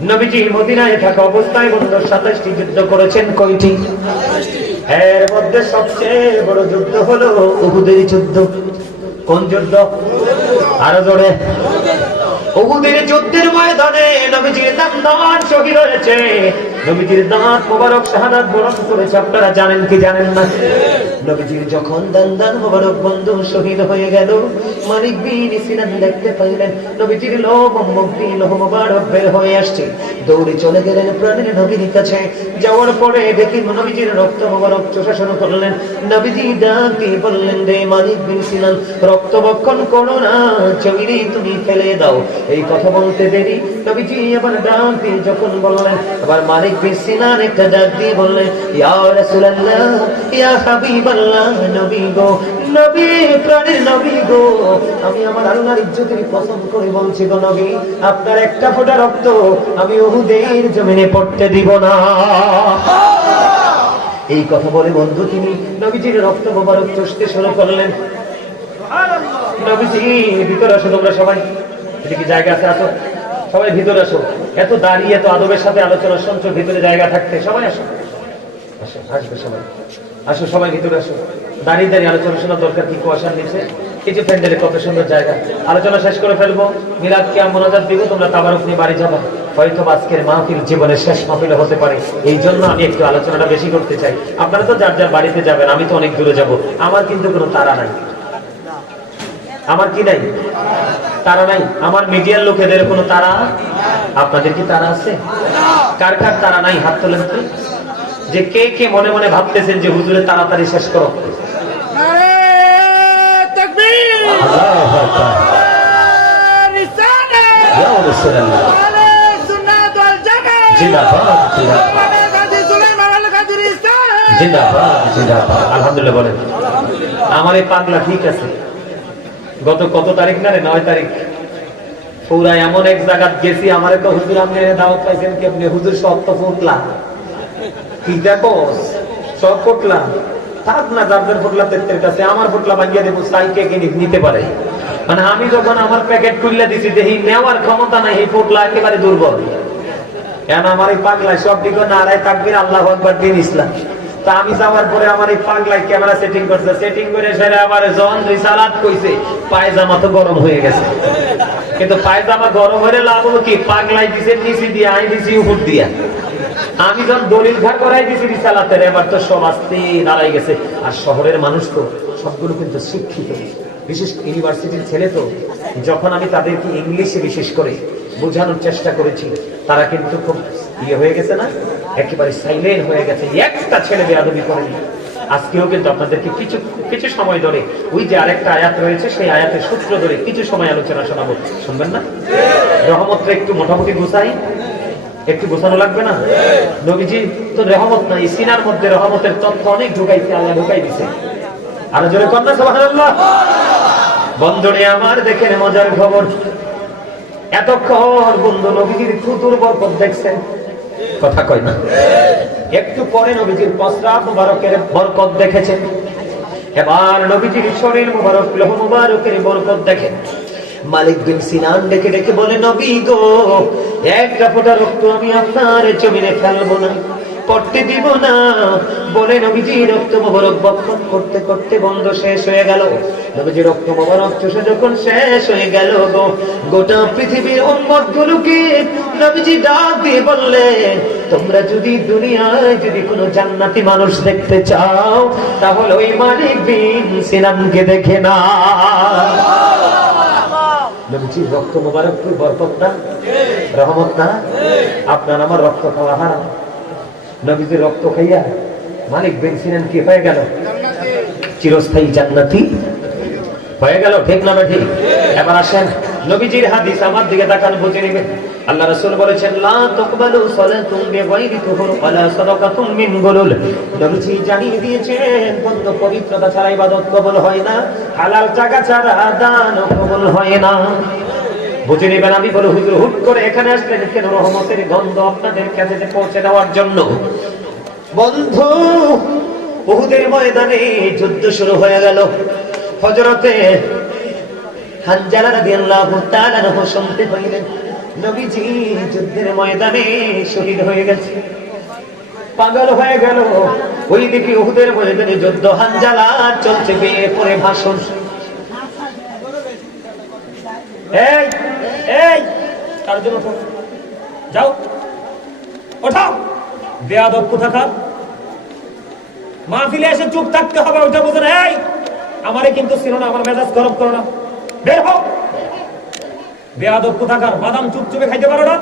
নবীজি মদিনায় থাকা অবস্থায় বন্ধুর 27টি যুদ্ধ করেছেন। কয়টি? এর মধ্যে সবচেয়ে বড় যুদ্ধ হলো উহুদের যুদ্ধ। কোন যুদ্ধ? আরো জোরে। উহুদের যুদ্ধের ময়দানে নবীজির দাঁত শহীদ হয়েছে, নবীজির দাঁত মোবারক শাহাদাত বরণ করেছে। আপনারা জানেন কি জানেন না? নবীজির যখন দান মোবারক বন্ধু শহীদ হয়ে গেল, মালিক বিন সিনান দেখতে পাইলেন নবীজির লোহ মোবারক বের হয়ে আসছে। দৌড়ে চলে গেলেন প্রাণের নবীর কাছে। যাওয়ার পরে দেখি নবীজির রক্ত মোবারক চোষা শুরু করলেন। নবীজি ডাক দিয়ে বললেন, রে মালিক বিন সিনান, রক্ত বক্ষণ করো না, চৌরি তুমি ফেলে দাও। এই কথা বলতে দেরি নবীজি আবার ডাক দিয়ে যখন বললেন, আবার মালিক বিন সিনান একটা ডাক দিয়ে বললেন, ইয়া রাসূলুল্লাহ, ইয়া হাবিবাল্লাহ, নবী গো, নবী, প্রাণের নবী গো, আমি আমার আল্লাহর ইজ্জতের কসম করে বলছি গো নবী, আপনার একটা ফোঁটা রক্ত আমি উহুদের জমিনে পড়তে দিব না। এই কথা বলে বন্ধু তিনি নবীজির রক্ত মোবারক চষতে শুরু করলেন। নবীজি, ভিতরে আসো তোমরা সবাই, এদিকে জায়গা আছে, আসো সবাই ভিতরে আসো। এত দাঁড়িয়ে এত আদবের সাথে আলোচনা শুনছো, ভিতরে জায়গা থাকতে সবাই আসো, আসো, আসবে সবাই, আসো সবাই ভিতরে আসো। দাঁড়িয়ে দাঁড়িয়ে আলোচনা শোনার দরকার কি? কুয়াশার নিচে এই যে প্যান্ডেলে কত সুন্দর জায়গা। আলোচনা শেষ করে ফেলবো, মিলাদ কিয়াম মোনাজাত দিব, তোমরা তাবারুক নিয়ে বাড়ি যাবা। হয়তো আজকের মাহফিল জীবনের শেষ মাহফিল হতে পারে, এই জন্য আমি একটু আলোচনাটা বেশি করতে চাই। আপনারা তো যার যার বাড়িতে যাবেন, আমি তো অনেক দূরে যাব। আমার কিন্তু কোনো তাড়া নাই। আমার কি নাই? তারা নাই। আমার মিডিয়ার লোকেদের কোনো তারা? আপনাদের কি তারা আছে? কার কার তারা নাই হাত তোলেন তো। যে কে কে মনে মনে ভাবতেছেন যে হুজুরের তাড়াতাড়ি শেষ করো। আলহামদুলিল্লাহ বলেন। আমার এই পাগলা ঠিক আছে। গত কত তারিখ না রে? 9 তারিখ। পুরা এমন এক জায়গা গেছি, আমারে তো হুজুর আপনি দাওয়াত পাইছেন কেমনে? হুজুর সব তো ফুটলা, কি দেখো সব ফুটলা থাক না, যাদের ফুটলা তেত্রের কাছে আমার ফুটলা ভাঙিয়ে দেবো, সাইকে নিতে পারে। মানে আমি যখন আমার প্যাকেট খুললে দিছি, দেখি নেওয়ার ক্ষমতা নাই, এই ফুটলা একেবারে দুর্বল। কেন আমার এই পাগলায় সব দিকে নারায় তাকবীর, আল্লাহু আকবার, দিন ইসলাম। তা আমি যাওয়ার পরে আমার এই পাগলায় ক্যামেরা সেটিং করছে, সেটিং করে সেরে আমার জন রিসালাত কইছে, পায়জামা তো গরম হয়ে গেছে। কিন্তু পায়জামা গরম হলে লাভ হলো কি? পাগলাই দিছে নিচে দিয়ে, আই দিছি উপর দিয়া। আমি যখন দলিল ঘা করাই দিছি রিসালাতের, এবার তো সব আস্তে দাঁড়াই গেছে। আর শহরের মানুষ তো সবগুলো কিন্তু শিক্ষিত, বিশেষ ইউনিভার্সিটির ছেলে তো। যখন আমি তাদেরকে ইংলিশে বিশেষ করে বোঝানোর চেষ্টা করেছি, তারা কিন্তু খুব হয়ে গেছে না, একেবারে সাইলেন্ট হয়ে গেছে। একটা ছেলে বেয়াদবি করেনি। আজকেও কিন্তু আপনাদেরকে কিছু কিছু সময় ধরে ওই যে আরেকটা আয়াত রয়েছে, সেই আয়াতের সূত্র ধরে কিছু সময় আলোচনা শোনাবো, শুনবেন না? রহমতটা একটু মোটামুটি গুছাই, একটু গোছানো লাগবে না? নবীজি তো রহমত না, এই সিনার মধ্যে রহমতের তথ্য অনেক ঢুকাইছে, আল্লাহ ঢুকাই দিছে। আরো জোরে কন্যা সুবহানাল্লাহ। বন্ধুরে আমার, দেখেন মজার খবর। এতক্ষণ বন্ধু নবীজির ফুতুর বরকত দেখছেন, কথা কয় না। একটু পরে নবীজির প্রস্রাব মুবারকের বরকত দেখেছেন। এবার নবীজির শরীর মুবারক, লৌহ মুবারকের বরকত দেখেন। মালিক বিন সিনান ডেকে ডেকে বলে, নবী গো, একটা ফোঁটা রক্ত আমি আপনার জমিনে ফেলবো না, পড়তে দিব না। বলে নবীজি রক্ত মোবারক বক্ষণ করতে করতে বন্ধ শেষ হয়ে গেল। নবীজি রক্ত মোবারক চষে যখন শেষ হয়ে গেল, গোটা পৃথিবীর উম্মত গুলোকে নবীজি ডাক দিয়ে বললেন, তোমরা যদি দুনিয়ায় যদি কোনো জান্নাতি মানুষ দেখতে চাও, তাহলে ওই মালিক বিন সিনানকে দেখে না। নবীজির রক্ত মোবারক কি বরকত না, রহমত না? আপনার আমার রক্ত খাওয়া হারাম। নবীজির রক্ত খাইয়া মালিক বিন সিনান কি হয়ে গেল? চিরস্থায়ী জান্নাতি হয়ে গেল, ঠিক না ঠিক? এবার আসেন নবীজির হাদিস, আমার দিকে তাকান, বুঝে নেবেন। আল্লাহ রাসূল বলেছেন, লা তাকবালু সালাতুম বিগাইরি তুহুর ওয়ালা সাদাকাতুম মিন গুলুল। নবীজি জানিয়ে দিয়েছেন, বন্ধ পবিত্রতা ছাড়া ইবাদত কবুল হয় না, হালাল টাকা ছাড়া দান কবুল হয় না। বুঝে নেবেন। আমি বলি, হুজুর হুট করে এখানে আসলেন কেন? রহমতের গন্ধ আপনাদের কাছে পৌঁছে দেওয়ার জন্য। বন্ধু, উহুদের ময়দানে যুদ্ধ শুরু হয়ে গেল। হযরতে হানজালা রাদিয়াল্লাহু তাআলা শুনতে পাইলেন নবীজি যুদ্ধের ময়দানে শহীদ হয়ে গেছে, পাগল হয়ে গেল। ওইদিকে উহুদের ময়দানে যুদ্ধ, হানজালা চলছে, বিয়ে পরে ভাষণ। এই এই তার জন্য যাও, ওঠাও, বেয়াদব কোথাকার। মাহফিলে এসে চুপ থাকতে হবে, ওটা বোঝে না। এই আমারে কিন্তু ছিল না, আমার মেজাজ গরম করো না, বের হও। বেয়াদব কোথাকার, বাদাম চুপচুপে খাইতে পারো না?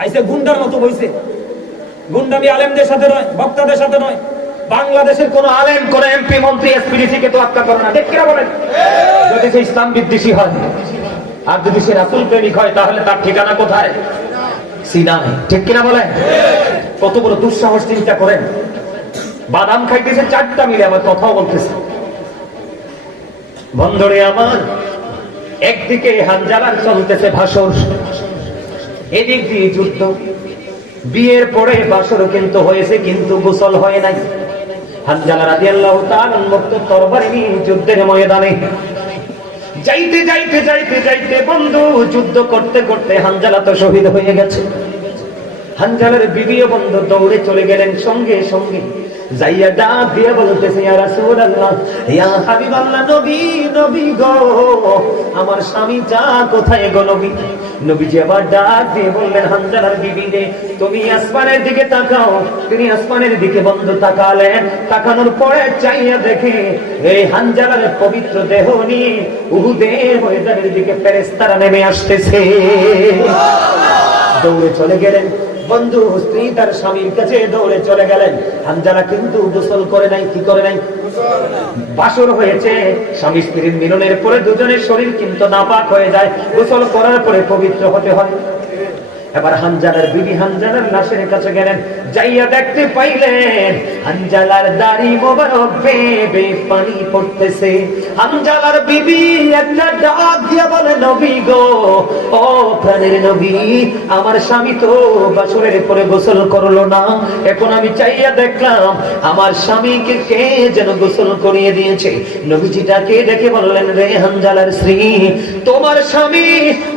আইসে গুন্ডার মতো বইছে। গুন্ডামি আলেমদের সাথে নয়, বক্তাদের সাথে নয়। বাংলাদেশের কোন আলেম, কোন এমপি, মন্ত্রী, এসপিডিসি কে তোয়াক্কা করে না, ঠিক কিনা বলেন? যদি সে ইসলাম বিদ্বেষী হয় আর যদি সে রাসূল প্রেমিক হয়, তাহলে তার ঠিকানা কোথায়? সিনায়, ঠিক কিনা বলেন? কত বড় দুঃসাহস, চিন্তা করেন। বাদাম খাইতেছে 4টা মিলে, আমার কথাও বলতেছে। বন্ধুরে আমার, একদিকে হানজালার চলতেছে ভাষণ, এদিক দিয়ে যুদ্ধ। বিয়ের পরে বাসরও কিন্তু হয়েছে, কিন্তু গোসল হয় নাই। হানজালা রাদিয়াল্লাহু তাআলা মুক্ত তরবারি নিয়ে যুদ্ধের ময়দানে যাইতে যাইতে যাইতে যাইতে বন্ধু, যুদ্ধ করতে করতে হানজালা তো শহীদ হয়ে গেছে। হানজালার বিবিও বন্ধু দৌড়ে চলে গেলেন সঙ্গে সঙ্গে। যাইয়া ডাক দিয়ে বলতেছে, ইয়া রাসূলুল্লাহ, ইয়া হাবিবাল্লাহ, নবী, নবী গো, আমার স্বামীটা কোথায় গো নবী? নবীজি আবার ডাক দিয়ে বললেন, হানজালার বিবি রে, তুমি আসমানের দিকে তাকাও। তিনি আসমানের দিকে বন্ধু তাকালেন। তাকানোর পরে চাইয়া দেখে এই হানজালার পবিত্র দেহ নিয়ে উহুদের ময়দানের দিকে ফেরেশতারা নেমে আসতেছে। দৌড়ে চলে গেলেন বন্ধু, স্ত্রী তার স্বামীর কাছে দৌড়ে চলে গেলেন। হানজালা কিন্তু গোসল করে নাই। কি করে নাই? বাসর হয়েছে। স্বামী স্ত্রীর মিলনের পরে দুজনের শরীর কিন্তু নাপাক হয়ে যায়, গোসল করার পরে পবিত্র হতে হয়। এবার হানজালার বিবি হানজালার লাশের কাছে গেলেন, যাইয়া দেখতে পাইলেন হানজালার দাড়ি মোবারক বেয়ে বেয়ে পানি পড়তেছে। হানজালার বিবি একটা ডাক দিয়া বলে, নবী গো, ও প্রাণের নবী, আমার স্বামী তো বাসরের পরে গোসল করলো না। এখন আমি চাইয়া দেখলাম আমার স্বামীকে কে যেন গোসল করিয়ে দিয়েছে। নবীজিটাকে ডেকে বললেন, রে হানজালার স্ত্রী, তোমার স্বামী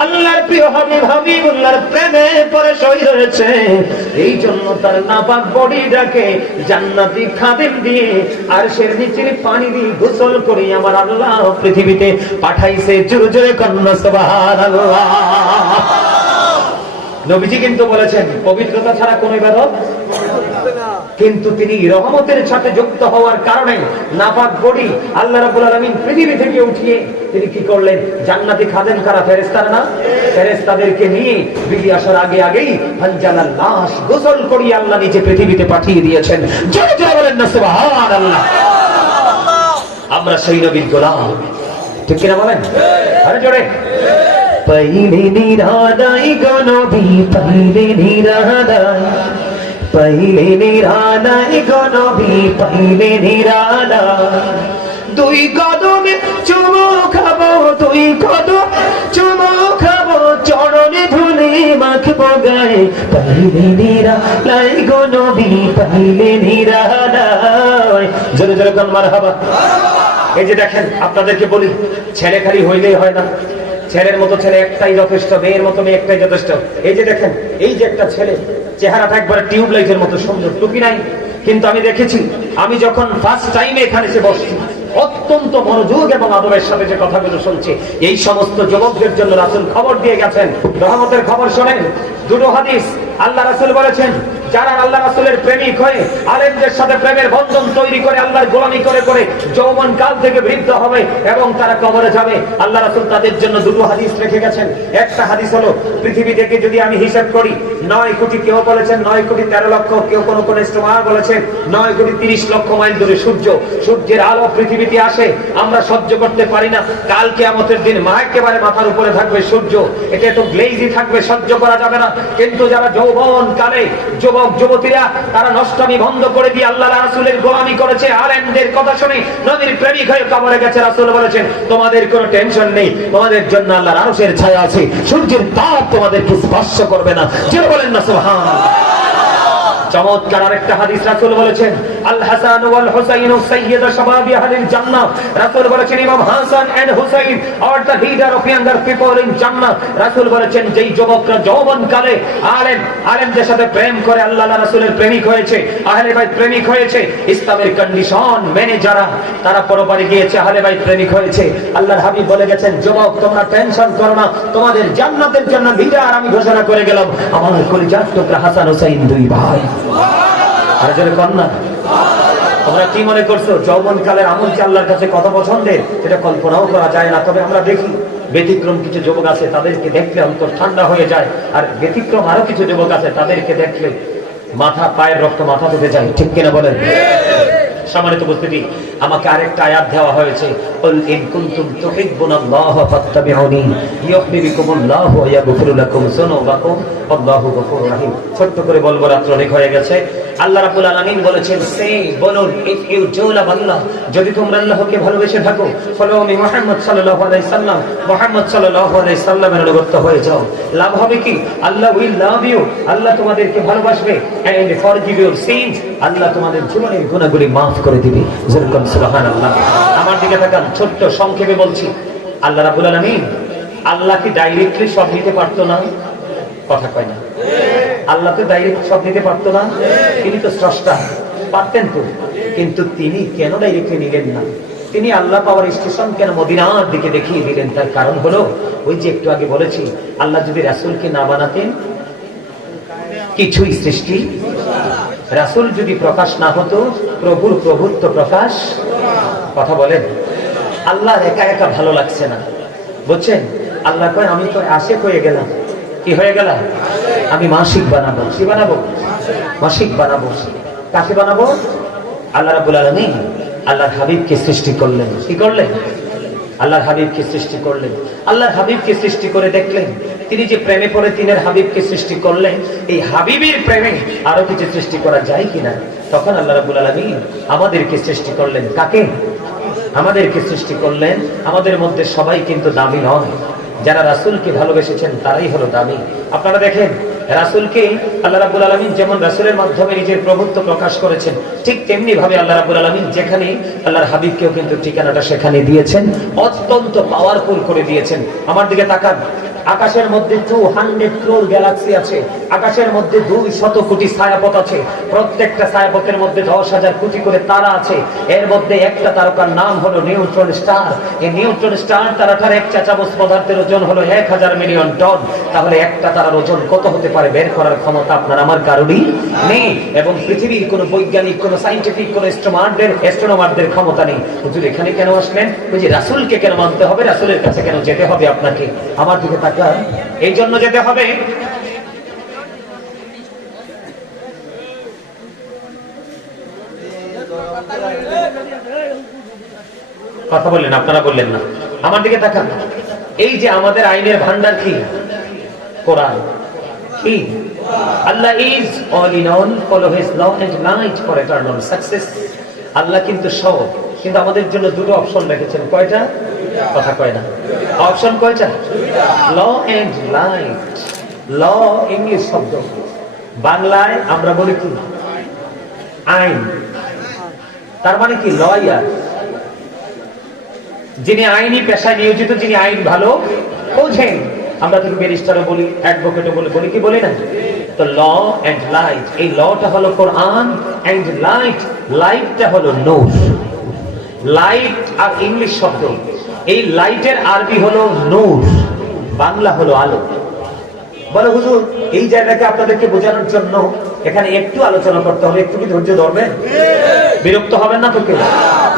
আল্লাহর প্রিয় হাবিবুল্লাহর প্রেমে পরে শহীদ হয়েছে, এই জন্য তার নাপাক বডিটাকে জান্নাতি খাদিম দিয়ে আরশের নিচের পানি দিয়ে গোসল করে আমার আল্লাহ পৃথিবীতে পাঠাইছে। জোরে জোরে কন্যা সুবহানাল্লাহ। নবীজি কিন্তু বলেছেন, পবিত্রতা ছাড়া কোনো ইবাদত, কিন্তু তিনি রহমতের সাথে যুক্ত হওয়ার কারণে নাপাক বডি আল্লাহ রাব্বুল আলামিন পৃথিবী থেকে উঠিয়ে তিনি কি করলেন? জান্নাতি খাদেম কারা? ফেরেশতারা না? ফেরেশতাদেরকে নিয়ে বিবি আসার আগে আগেই হানজালার লাশ গোসল করিয়ে আল্লাহ নিচে পৃথিবীতে পাঠিয়ে দিয়েছেন। জোরে জোরে বলেন না সুবহানাল্লাহ। আমরা সেই নবীর গোলাম, ঠিক কিনা বলেন? আরে জোরে। পাইলে নিরাদাই গো নবী, পাইলে নিরাদাই, পাইলে নিরাদাই গো নবী, পাইলে নিরাদাই। দুই কদমে চুমু খাবো, দুই কদম চুমু খাবো, চরণে ধুলি মাখবো গায়ে। পাইলে নিরাদাই গো নবী, পাইলে নিরাদাই। জোরে জোরে কোন মারহাবা। এই যে দেখেন, আপনাদেরকে বলি, ছেলে খালি হইলেই হয় না। ছেলের মতো ছেলে একটাই যথেষ্ট, মেয়ের মতো মেয়ে একটাই যথেষ্ট। এই যে দেখেন, এই যে একটা ছেলে, চেহারাটা একবারে টিউবলাইটের মতো সুন্দর, টুপি নাই, কিন্তু আমি দেখেছি, আমি যখন ফার্স্ট টাইমে এখানে এসে বসছি, অত্যন্ত মনোযোগ এবং আদবের সাথে যে কথাগুলো শুনছি, এই সমস্ত যুবকদের জন্য রাসূল খবর দিয়ে গেছেন। রহমতের খবর শোনেন। দুটো হাদিস আল্লাহ রাসূল বলেছেন, যারা আল্লাহ রাসূলের প্রেমিক হয়ে আলেমদের সাথে প্রেমের বন্ধন তৈরি করে আল্লাহর গোলামি করে করে যৌবন কাল থেকে বৃদ্ধ হবে এবং তারা কবরে যাবে, আল্লাহ রাসূল তাদের জন্য দুটো হাদিস রেখে গেছেন। একটা হাদিস হলো, পৃথিবী থেকে যদি আমি হিসাব করি 9 কোটি, কেউ বলেছেন 9 কোটি 13 লক্ষ, কেউ কোন কোন ইস্তেমার বলেছেন 9 কোটি 30 লক্ষ মাইল দূরে সূর্যের আলো পৃথিবীতে আসে, আমরা সহ্য করতে পারি না। কাল কিয়ামতের দিন একেবারে মাথার উপরে থাকবে সূর্য, এটা তো গ্লেজি থাকবে, সহ্য করা যাবে না। কিন্তু যারা যৌবন কালে যুবক যুবতীরা, তারা নষ্টামি বন্ধ করে দিয়ে আল্লাহ রাসূলের গোলামি করেছে, আলেমদের কথা শুনে নবীর প্রেমিক হয়ে কবরে গেছে। রাসূল বলেছেন, তোমাদের কোনো টেনশন নেই, তোমাদের জন্য আল্লাহর আরশের ছায়া আছে, সূর্যের তাপ তোমাদেরকে স্পর্শ করবে না। যে বলেন না সুবহানাল্লাহ। চমৎকার আরেকটা হাদিস রাসূল বলেছেন, আল হাসান ওয়াল হুসাইন সাইয়্যিদু শাবাবি আহলিল জান্নাহ। রাসূল বলেছেন ইমাম Hasan and Husain are the leader of younger people in জান্নাহ। রাসূল বলেছেন যেই যুবকরা যৌবনকালে আলেমদের সাথে প্রেম করে আল্লাহ রাসূলের প্রেমিক হয়েছে, আহলে বাইত প্রেমিক হয়েছে, ইসলামের কন্ডিশন মেনে যারা তারা পরপারে গিয়েছে আহলে বাইত প্রেমিক হয়েছে, আল্লাহর হাবিব বলে গেছেন যুবক তোমরা টেনশন করো না, তোমাদের জান্নাতের জন্য লিডার আমি ঘোষণা করে গেলাম আমার কলিজার টুকরা হাসান হুসাইন দুই ভাই। আর যারা কন্যা তোমরা কি মনে করছো যৌবনকালের আমল কি আল্লাহর কাছে কত পছন্দের এটা কল্পনাও করা যায় না। তবে আমরা দেখি ব্যতিক্রম কিছু যুবক আছে তাদেরকে দেখলে অন্তর ঠান্ডা হয়ে যায়, আর ব্যতিক্রম আরো কিছু যুবক আছে তাদেরকে দেখলে মাথা পায়ের রক্ত মাথা থেকে যায়। ঠিক কিনা বলেন? সম্মানিত উপস্থিতি, আমাকে আরেকটা আয়াত দেওয়া হয়েছে, কুল ইন কুনতুম তুহিব্বুনাল্লাহ ফাত্তাবিউনি ইউহিব্বুকুমুল্লাহু ওয়া ইয়াগফির লাকুম যুনুবাকুম আল্লাহু গফুরুর রহিম। ছোট্ট করে বলবো, রাত্র অনেক হয়ে গেছে। আল্লাহ রাব্বুল আলামিন বলেছেন সে বলুন ইফ ইউ ডু লাভ আল্লাহ, যদি তোমরা আল্লাহকে ভালোবেসে থাকো, ফলো মি মুহাম্মদ সাল্লাল্লাহু আলাইহি সাল্লাম, মুহাম্মদ সাল্লাল্লাহু আলাইহি সাল্লামের অনুগত হয়ে যাও। লাভ হবে কি? আল্লাহ উইল লাভ ইউ, আল্লাহ তোমাদেরকে ভালোবাসবে, এন্ড ফরগিভ ইউর সিনস, আল্লাহ তোমাদের জীবনের গুনাহগুলি মাফ করে দিবে। যেরকম সুবহানাল্লাহ। আমার দিকে তাকান, ছোট্ট সংক্ষেপে বলছি, আল্লাহ রাব্বুল আলামিন আল্লাহ কি ডাইরেক্টলি সব নিতে পারতো না? কথা কয় না। আল্লাহ তো ডাইরেক্ট সব নিতে পারতো না, তিনি তো স্রষ্টা, পারতেন তো, কিন্তু তিনি কেন ডাইরেক্টলি নিলেন না? তিনি আল্লাহ পাওয়ার স্টেশন কেন মদিনার দিকে দেখিয়ে দিলেন? তার কারণ হলো ওই যে একটু আগে বলেছি, আল্লাহ যদি রাসূলকে না বানাতেন কিছুই সৃষ্টি, রাসূল যদি প্রকাশ না হতো প্রভুর প্রভুত্ব প্রকাশ। কথা বলেন? আল্লাহ একা একা ভালো লাগছে না, বুঝছেন? আল্লাহ কয় আমি তো আশিক হয়ে গেলাম। কি হয়ে গেলাম? আমি মাসিক বানাবো। কি বানাবো? মাসিক বানাবো। কাকে বানাবো? আল্লাহ রাব্বুল আলামিন আল্লাহর হাবিবকে সৃষ্টি করলেন। কি করলেন? আল্লাহর হাবিবকে সৃষ্টি করলেন। আল্লাহর হাবিবকে সৃষ্টি করে দেখলেন তিনি যে প্রেমে পড়ে তিনের হাবিবকে সৃষ্টি করলেন, এই হাবিবের প্রেমে আরো কিছু সৃষ্টি করা যায় কিনা। তখন আল্লাহ রাব্বুল আলামিন আমাদেরকে সৃষ্টি করলেন। কাকে? আমাদেরকে সৃষ্টি করলেন। আমাদের মধ্যে সবাই কিন্তু দামি নয়, যারা রাসূলকে ভালোবেসেছেন তারাই হলো দামি। আপনারা দেখেন রাসূলকে আল্লাহ রাব্বুল আলামিন যেমন রাসূলের মাধ্যমে নিজের প্রভুত্ব প্রকাশ করেছেন, ঠিক তেমনি ভাবে আল্লাহ রাব্বুল আলামিন যেখানে আল্লাহর হাবিবকেও কিন্তু ঠিকানাটা সেখানে দিয়েছেন, অত্যন্ত পাওয়ারফুল করে দিয়েছেন। আমার দিকে তাকান, আকাশের মধ্যে 200 ক্রোর গ্যালাক্সি আছে, আকাশের মধ্যে 200 কোটি ছায়াপথ আছে, প্রত্যেকটা ছায়াপথের মধ্যে 10,000 কোটি করে তারা আছে। এর মধ্যে একটা তারকার নাম হলো নিউট্রন স্টার। এই নিউট্রন স্টার তারাটার এক চামচ পদার্থের ওজন হলো 1000 মিলিয়ন টন। তাহলে একটা তারার ওজন কত হতে পারে বের করার ক্ষমতা আপনার আমার কারোরই নেই, এবং পৃথিবীর কোনো বৈজ্ঞানিক, কোনো সায়েন্টিফিক, কোনো অ্যাস্ট্রোনমারদের ক্ষমতা নেই। হুজুর এখানে কেন আসলেন? ওই যে রাসূলকে কেন মানতে হবে, রাসূলের কাছে কেন যেতে হবে আপনাকে? আমার দিকে তাকান, এই জন্য যেতে হবে কথা বললেন, আপনারা বললেন না। আমার দিকে তাকান, এই যে আমাদের আইনের ভান্ডার কি? কোরআন। কি? Allah is all in all, follow his law and light for eternal success. আল্লাহ কিন্তু সব, কিন্তু আমাদের জন্য দুটো অপশন রেখেছেন। কয়টা? কথা কয় না। অপশন কয়টা? Law and light. Law English শব্দ, বাংলায় আমরা বলি কি? আইন। তার মানে কি? লয়ার, যিনি আইনি পেশায় নিয়োজিত, যিনি আইন ভালো বোঝেন। আমরা তো ব্যারিস্টারও বলি, অ্যাডভোকেটও বলি, বলি কি বলি না? তো ল এন্ড লাইট, এই লটা হলো কোরআন, এন্ড লাইট, লাইটটা হলো নূর। লাইট আর ইংলিশ শব্দ, এই লাইটের আরবি হলো নূর, বাংলা হলো আলো। বলে হুজুর এই জায়গাকে আপনাদেরকে বোঝানোর জন্য এখানে একটু আলোচনা করতে হবে, একটু কি ধৈর্য ধরবেন? বিরক্ত হবেন না তো? কেউ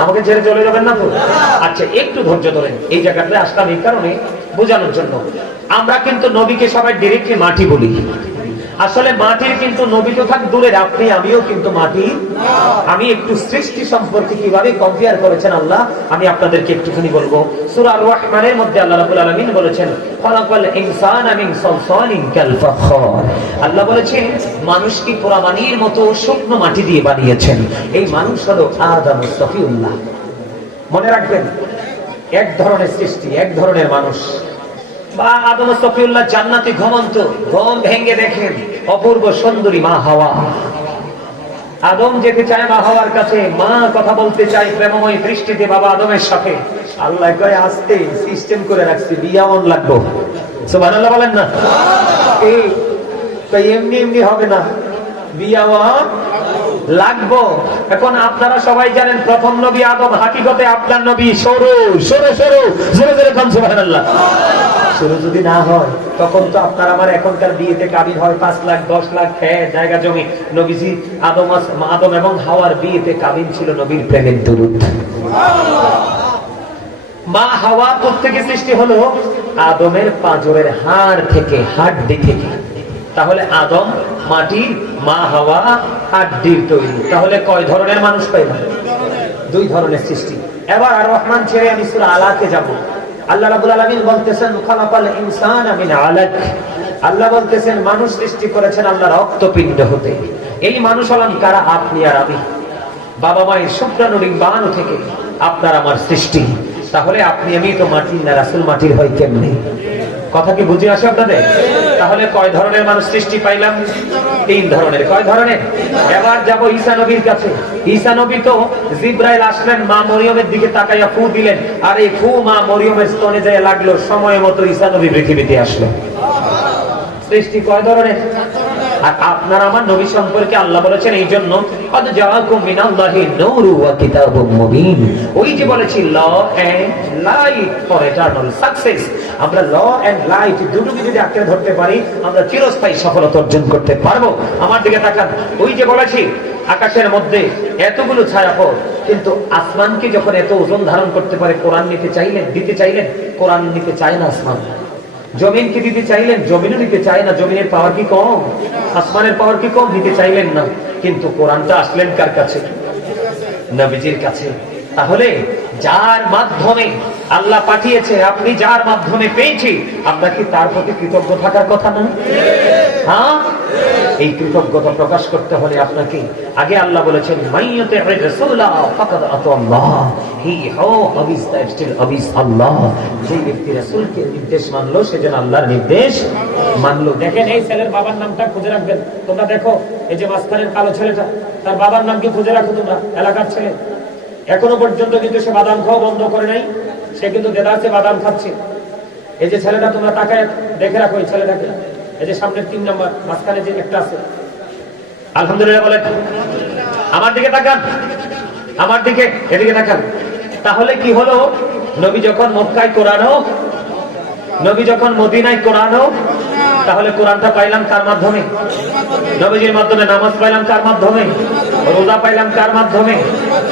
আমাকে ছেড়ে চলে যাবেন না তো? আচ্ছা একটু ধৈর্য ধরেন। এই জায়গাটা আসলাম এই কারণে বোঝানোর জন্য। আমরা কিন্তু নবীকে সবাই ডিরেক্টলি মাটি বলি, আসলে মাটির কিন্তু নবী তো থাক দূরের, আপনি আমিও কিন্তু মাটি। আমি একটু সৃষ্টি সম্পর্কে কিভাবে কম্পেয়ার করেছেন আল্লাহ, আমি আপনাদেরকে একটুখানি বলবো। সূরা আর-রহমানের মধ্যে আল্লাহ রাব্বুল আলামিন বলেছেন খালাকাল ইনসানা মিন সালসালিন কাল ফাখর। আল্লাহ বলেছেন মানুষকে পোড়ামাটির মতো শুকনো মাটি দিয়ে বানিয়েছেন। এই মানুষ হলো আদম সফিউল্লাহ। মনে রাখবেন, এক ধরনের সৃষ্টি, এক ধরনের মানুষ। বা আদম সফিউল্লাহ জান্নাতে ঘুমন্ত, ঘুম ভেঙে দেখেন অপূর্ব সুন্দরী মা হাওয়া। আদম যেতে চায় মা হাওয়ার কাছে, মা কথা বলতে চায় প্রেমময় দৃষ্টিতে বাবা আদমের সাথে। আল্লাহ কয় আস্তে সিস্টেম করে রাখছি, বিয়া মন লাগবো। সুবহানাল্লাহ বলেন না? এমনি এমনি হবে না, বিয়া লাগবো। এখন আপনারা সবাই জানেন প্রথম নবী আদম, হাকিকতে আপনার নবী সরু সরু সরু জোরে জোরে কাম সুবহানাল্লাহ। শুরু যদি না হয় তখন তো আপনার আমার এখনকার বিয়েতে কাবিন হয় 5 লাখ 10 লাখ জায়গা জমি। নবীজি আদম এবং হাওয়ার বিয়েতে কাবিন ছিল নবীর প্রেমের দুরূদ। মা হাওয়া থেকে সৃষ্টি হলো আদমের পাঁজরের হাড় থেকে, হাড্ডি থেকে। তাহলে আদম মাটি, মা হাওয়া হাড্ডির তৈরি। তাহলে কয় ধরনের মানুষ পাইলাম? 2 ধরনের সৃষ্টি। এবার আর রহমান ছেড়ে আমি সূরা আলাকে যাব। আল্লাহ রাব্বুল আলামিন বলতেছেন খালাকাল ইনসানা মিন আলাক। আল্লাহ বলতেছেন মানুষ সৃষ্টি করেছেন আল্লাহ রক্তপিণ্ড হতে। এই মানুষ হলাম কারা? আপনি আর আমি। বাবা মায়ের শুক্রাণুরিংবাণু থেকে আপনার আমার সৃষ্টি। তাহলে আপনি আমি তো মাটির না, রাসূল মাটির হয় কেমনে? কথা কি বুঝে আসে আপনাদের? তাহলে কয় ধরনের মানুষ সৃষ্টি পাইলাম? 3 ধরনের। কয় ধরনের? এবার যাব ঈসা নবীর কাছে। ঈসা নবী তো জিবরাইল আসলেন, মা মরিয়মের দিকে তাকাইয়া ফু দিলেন, আর এই ফু মা মরিয়মের স্তনে যায় লাগলো, সময় মতো ঈসা নবী পৃথিবীতে আসলো। সৃষ্টি কয় ধরনের? আর আপনার আমার নবী সম্পর্কে আল্লাহ বলেছেন এই জন্য কদ জাআকুম মিনাল্লাহি নূরু ওয়া কিতাবুম মুবিন। ওই যে বলেছি law and light for eternal success. আমরা ল এন্ড লাইট দুটোকে যদি আঁকড়ে ধরতে পারি আমরা চিরস্থায়ী সফলতা অর্জন করতে পারবো। আমার দিকে তাকান। ওই যে বলেছি আকাশের মধ্যে এতগুলো ছায়াপথ, কিন্তু আসমানকে যখন এত ওজন ধারণ করতে পারে, কোরআন নিতে চাইলেন, দিতে চাইলেন, কোরআন নিতে চায় না আসমান। জমিনকে দিতে চাইলেন, জমিনও দিতে চায় না। জমিনের পাওয়ার কি কম? আসমানের পাওয়ার কি কম? দিতে চাইলেন না। কিন্তু কোরআনটা আসলেন কার কাছে? নবীজির কাছে। তাহলে যার মাধ্যমে আল্লাহ পাঠিয়েছে, আপনি যার মাধ্যমে পেয়েছি, আপনার কি তার প্রতি কৃতজ্ঞ থাকার কথা না? হ্যাঁ, এই কৃতজ্ঞতা প্রকাশ করতে হলে আপনাকে আগে আল্লাহ বলেছেন মাইয়াতে রাসূলা ফাকাদ আতাল্লাহ। হি হো অবিস দ্যাট স্টিল অবিস আল্লাহ। যে ব্যক্তি রাসূলকে নির্দেশ মানলো সে যেন আল্লাহর নির্দেশ মানলো। দেখেন এই ছেলের বাবার নামটা খুঁজে রাখবেন তোমরা। দেখো এই যে মাঝখানের কালো ছেলেটা, তার বাবার নাম কি খুঁজে রাখো তোমরা? এলাকার ছেলে, এখনো পর্যন্ত কিন্তু সে বাদাম খাওয়া বন্ধ করে নাই। সে কিন্তু দেদারসে বাদাম খাচ্ছে। এই যে ছেলেটা তোমরা তাকায় দেখে রাখো এই ছেলেটাকে। এই যে সামনের 3 নম্বর, মাঝখানে যে একটা আছে। আলহামদুলিল্লাহ বলেন। আমার দিকে তাকান, আমার দিকে, এদিকে তাকান। তাহলে কি হলো? নবী যখন মক্কায় কোরআন হোক, নবী যখন মদিনায় কোরআন হোক, তাহলে কোরআনটা পাইলাম কার মাধ্যমে? নবীজির মাধ্যমে। নামাজ পাইলাম কার মাধ্যমে? রোজা পাইলাম কার মাধ্যমে?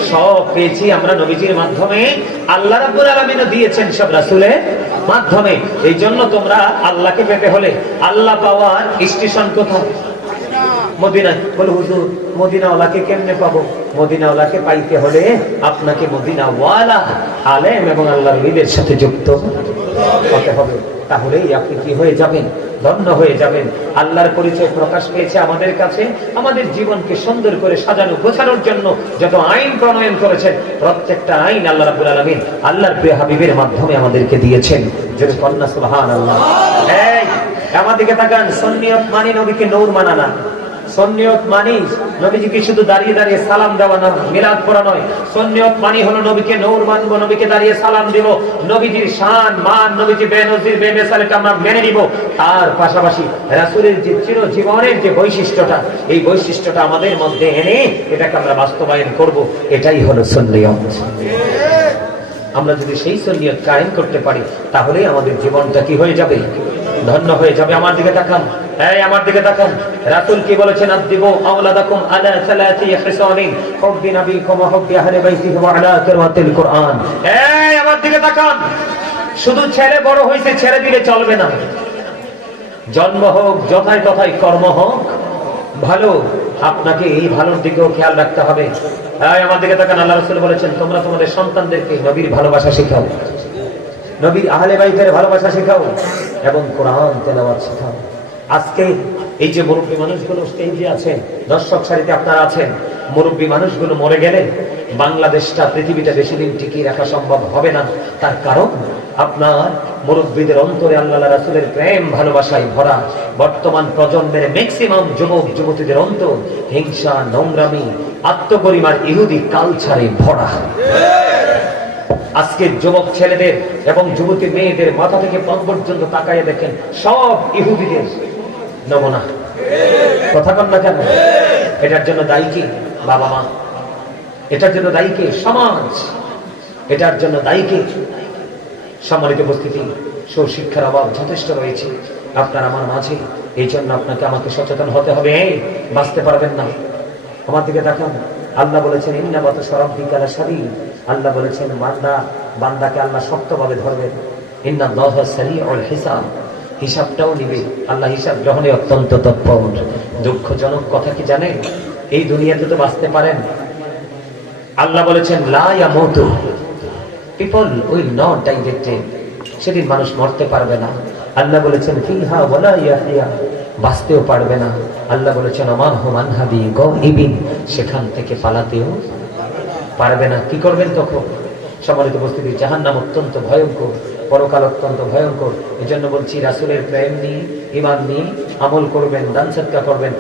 সব পেয়েছি আমরা নবীজির মাধ্যমে। আল্লাহ রাব্বুল আলামিন দিয়েছেন সব রাসূলের মাধ্যমে। এই জন্য তোমরা আল্লাহকে পেতে হলে আল্লাহ পাওয়ার স্টেশন কোথায়? মদিনায়। বলে হুজুর মদিনাওয়ালাকে কেমনে পাবো? মদিনাওয়ালাকে পাইতে হলে আপনাকে মদিনাওয়ালা আলেম এবং আল্লাহর ওলিদের সাথে যুক্ত হতে হবে। তাহলেই আপনি কি হয়ে যাবেন? ধন্য হয়ে যাবেন। আল্লাহর পরিচয় প্রকাশ পেয়েছে আমাদের কাছে। আমাদের জীবনকে সুন্দর করে সাজানো গোছানোর জন্য যত আইন প্রণয়ন করেছেন, প্রত্যেকটা আইন আল্লাহ রাব্বুল আলামিন আল্লাহর প্রিয় হাবিবের মাধ্যমে আমাদেরকে দিয়েছেন। জোরে কন্না সুবহানাল্লাহ। এই আমার দিকে তাকান। সুন্নিয়ত মানে নবীকে নূর মানা না। সুন্নিয়ত মানে নবীজিকে শুধু দাঁড়িয়ে দাঁড়িয়ে সালাম দেওয়া না, মিলাদ পড়া নয়। সুন্নিয়ত মানে হলো নবীকে নূর মানবো, নবীকে দাঁড়িয়ে সালাম দেব, নবীজির শান মান, নবীজি বেনজির বেমিসালটা আমরা মেনে নিব। তার পাশাপাশি রাসূলের যে চিরজীবনের যে বৈশিষ্ট্যটা, এই বৈশিষ্ট্যটা আমাদের মধ্যে এনে এটাকে আমরা বাস্তবায়ন করব। এটাই হলো সুন্নিয়ত। আমরা যদি সেই সুন্নিয়ত কায়েম করতে পারি তাহলেই আমাদের জীবনটা কি হয়ে যাবে? ধন্য হয়ে যাবে। আমার দিকে তাকান। এই আমার দিকে তাকান। রাসূল কি বলেছেন? আদিবু আওলাদাকুম আলা সালাতি হিসানিন হুব্বি নবীকুম ওয়া হুব্বি আহলি বাইতিহি ওয়া আলা কিরাতিল কুরআন। এই আমার দিকে তাকান। শুধু ছেলে বড় হইছে ছেড়ে দিলে চলবে না। জন্ম হোক, যথায় তথায় কর্ম হোক ভালো, আপনাকে এই ভালোর দিকেও খেয়াল রাখতে হবে। এই আমার দিকে তাকান। আল্লাহ রাসূল বলেছেন তোমরা তোমাদের সন্তানদেরকে নবীর ভালোবাসা শেখাও, নবীর আহলে বাইতের ভালোবাসা শেখাও এবং কোরআন তেলাওয়াত শেখাও। আজকে এই যে মুরব্বী মানুষগুলো স্টেজে আছেন, দর্শক সারিতে আপনারা আছেন, মুরব্বী মানুষগুলো মরে গেলে বাংলাদেশটা, পৃথিবীটা বেশি দিন টিকিয়ে রাখা সম্ভব হবে না। তার কারণ আপনার মুরব্বীদের অন্তরে আল্লাহ রাসূলের প্রেম ভালোবাসায় ভরা। বর্তমান প্রজন্মের ম্যাক্সিমাম যুবক যুবতীদের অন্তর হিংসা, নোংরামি, আত্মগরিমার ইহুদি কালচারে ভরা। আজকে যুবক ছেলেদের এবং যুবতী মেয়েদের মাথা থেকে পা পর্যন্ত তাকাইয়ে দেখেন, সব ইহুদিদের নমুনা। কথা কন না কেন? এটার জন্য দায়ী কি? বাবা মা। এটার জন্য দায়ী কে? সমাজ। এটার জন্য দায়ী কে? সম্মানিত উপস্থিতি, সুশিক্ষার অভাব যথেষ্ট রয়েছে আপনার আমার মাঝে। এই জন্য আপনাকে আমাকে সচেতন হতে হবে। বাঁচতে পারবেন না। আমার দিকে দেখুন, আল্লাহ বলেছেন ইন্না বাতাশা রাব্বিকা লাশাদীদ। আল্লাহ বলেছেন বান্দাকে আল্লাহ শক্তভাবে ধরবেন। ইন্নাল্লাহা সারিউল হিসাব। হিসাবটাও নিবে। আল্লাহ হিসাব গ্রহণে অত্যন্ত তৎপর। দুঃখজনক কথা কি জানেন? এই দুনিয়াতে তো বাঁচতে পারেন। আল্লাহ বলেছেন লা ইয়ামুতু, people will not die that day. সেদিন মানুষ মরতে পারবে না। আল্লাহ বলেছেন ফিহা ওয়ালা ইয়াহইয়া, বাঁচতেও পারবে না। আল্লাহ বলেছেন আমা হুম আনহা বিগাইবিন, সেখান থেকে পালাতেও পারবে না। কি করবেন তখন? সম্মানিত উপস্থিতি, জাহান্নাম অত্যন্ত ভয়ঙ্কর, পরকাল অত্যন্ত ভয়ঙ্কর। এই জন্য বলছি রাসূলের প্রেম নিয়ে, ঈমান নিয়ে আমল করবেন, দান সদকা করবেন।